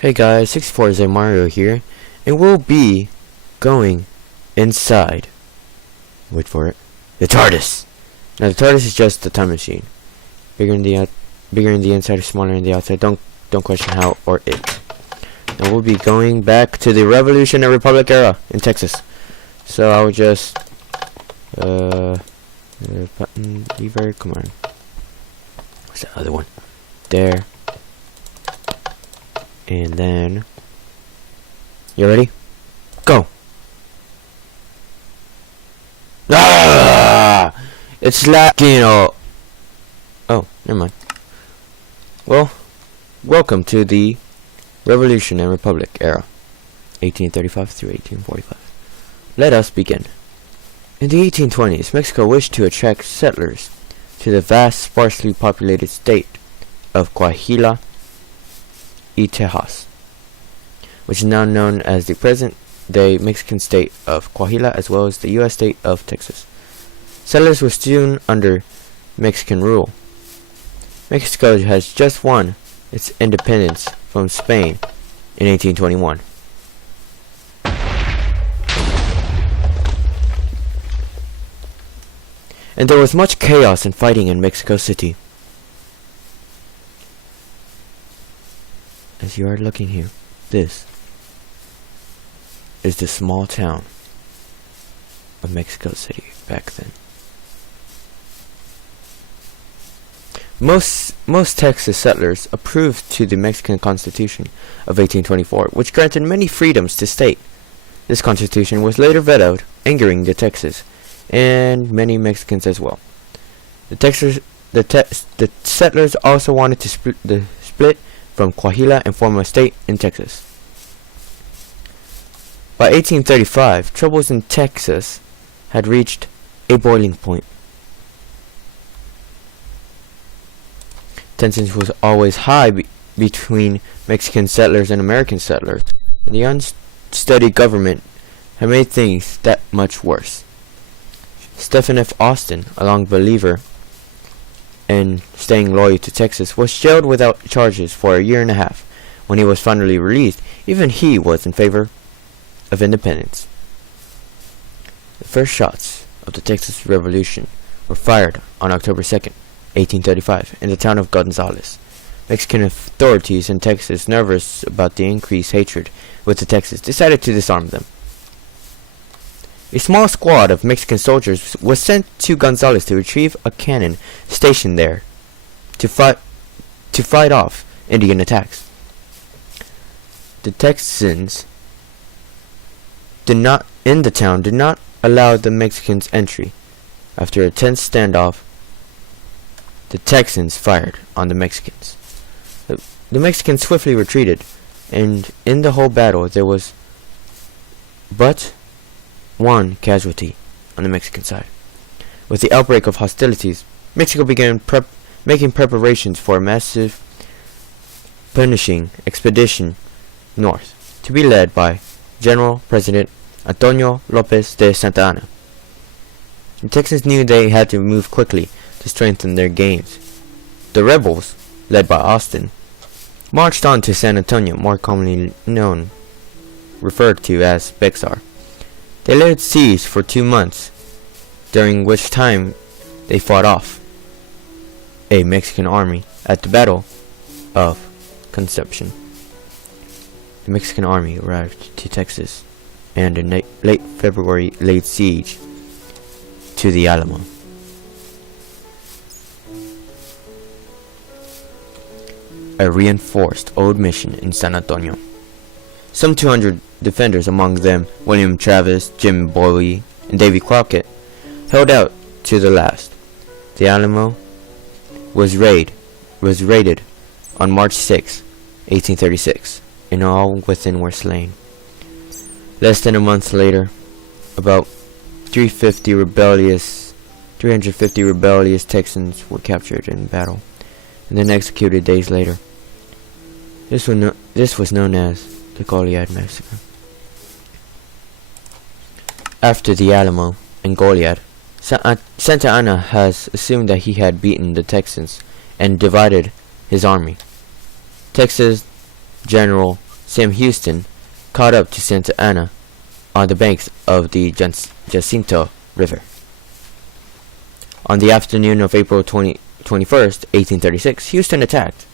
Hey guys, 64Z Mario here, and we'll be going inside. Wait for it. The TARDIS. Now the TARDIS is just a time machine. Bigger in the inside, smaller in the outside. Don't question how or it. Now we'll be going back to the Revolutionary Republic era in Texas. So I'll just button lever. Come on. What's the other one? There. And then, you ready? Go! Ah! It's lagging. Oh, never mind. Well, welcome to the Revolutionary Republic era, 1835 through 1845. Let us begin. In the 1820s, Mexico wished to attract settlers to the vast, sparsely populated state of Coahuila y Tejas, which is now known as the present-day Mexican state of Coahuila, as well as the U.S. state of Texas. Settlers were soon under Mexican rule. Mexico has just won its independence from Spain in 1821. And there was much chaos and fighting in Mexico City. As you are looking here, this is the small town of Mexico City back then. Most Texas settlers approved to the Mexican Constitution of 1824, which granted many freedoms to state. This constitution was later vetoed, angering the Texans and many Mexicans as well. The settlers also wanted to split from Coahuila and form a state in Texas. By 1835, troubles in Texas had reached a boiling point. Tensions was always high between Mexican settlers and American settlers, and the unsteady government had made things that much worse. Stephen F. Austin, a long believer and staying loyal to Texas, was jailed without charges for a year and a half. When he was finally released, even he was in favor of independence. The first shots of the Texas Revolution were fired on October 2nd, 1835, in the town of Gonzales. Mexican authorities in Texas, nervous about the increased hatred with the Texans, decided to disarm them. A small squad of Mexican soldiers was sent to Gonzales to retrieve a cannon stationed there to fight off Indian attacks. The Texans in the town did not allow the Mexicans entry. After a tense standoff, the Texans fired on the Mexicans. The Mexicans swiftly retreated, and in the whole battle there was but one casualty on the Mexican side. With the outbreak of hostilities, Mexico began making preparations for a massive punishing expedition north, to be led by General President Antonio Lopez de Santa Anna. The Texans knew they had to move quickly to strengthen their gains. The rebels, led by Austin, marched on to San Antonio, more commonly referred to as Bexar. They laid siege for 2 months, during which time they fought off a Mexican army at the Battle of Concepcion. The Mexican army arrived to Texas and in late February laid siege to the Alamo. A reinforced old mission in San Antonio. Some 200 defenders, among them William Travis, Jim Bowie, and Davy Crockett, held out to the last. The Alamo was raided on March 6, 1836, and all within were slain. Less than a month later, about 350 rebellious Texans were captured in battle, and then executed days later. This was known as the Goliad Massacre. After the Alamo and Goliad, Santa Anna has assumed that he had beaten the Texans and divided his army. Texas General Sam Houston caught up to Santa Ana on the banks of the Jacinto River. On the afternoon of April 21st, 1836, Houston attacked.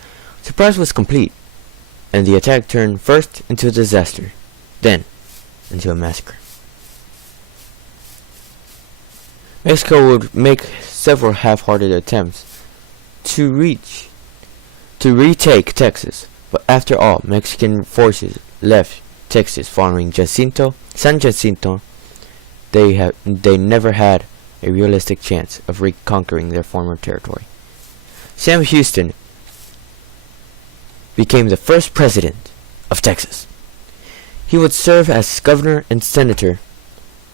Surprise was complete, and the attack turned first into a disaster, then into a massacre. Mexico would make several half-hearted attempts to retake Texas, but after all, Mexican forces left Texas following San Jacinto. They never had a realistic chance of reconquering their former territory. Sam Houston became the first president of Texas. He would serve as governor and senator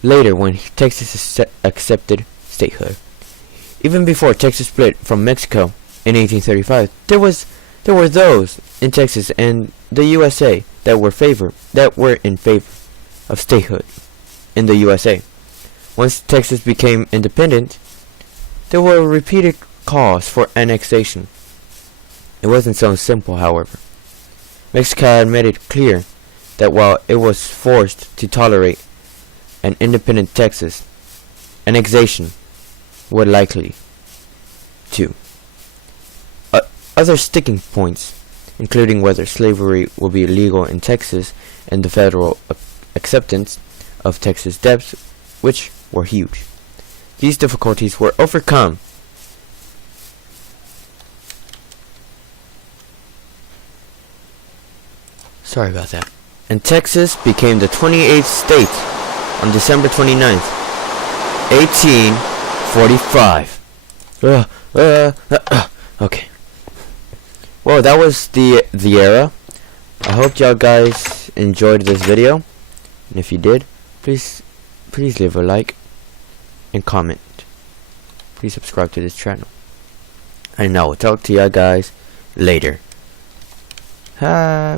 later when Texas accepted statehood. Even before Texas split from Mexico in 1835, there were those in Texas and the USA that were in favor of statehood in the USA. Once Texas became independent, there were repeated calls for annexation. It wasn't so simple, however. Mexico had made it clear that while it was forced to tolerate an independent Texas, annexation would likely too. Other sticking points, including whether slavery will be illegal in Texas and the federal acceptance of Texas debts, which were huge. These difficulties were overcome and Texas became the 28th state on December 29th, 1845. Okay. Well, that was the era. I hope y'all guys enjoyed this video, and if you did, please leave a like and comment. Please subscribe to this channel, and I will talk to y'all guys later. Bye.